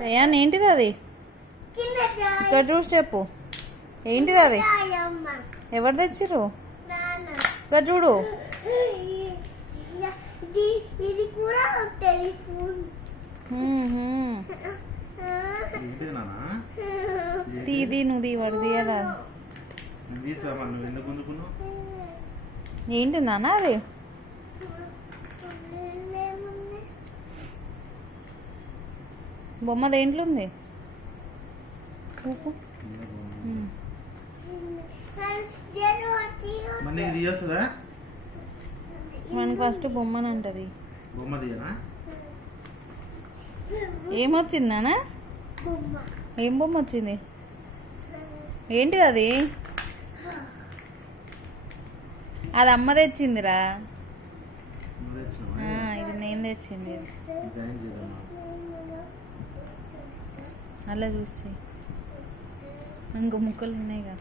చయాన్ ఏంటిది అది? ఇక్కడ చూసి చెప్పు, ఏంటిది అది? ఎవరు తెచ్చిర్రు? ఇక్కడ చూడు. తీది నువ్వు వాడు తీయరా. ఏంటి నాన్న అది? బొమ్మ దేంట్లో ఉంది? మనకి ఫస్ట్ బొమ్మని అంటది. ఏమొచ్చిందానా? ఏం బొమ్మ వచ్చింది? ఏంటిది అది? అది అమ్మ తెచ్చిందిరా. ఇది నేను తెచ్చింది. అలా చూసి ఇంకో ముక్కలు ఉన్నాయిగా.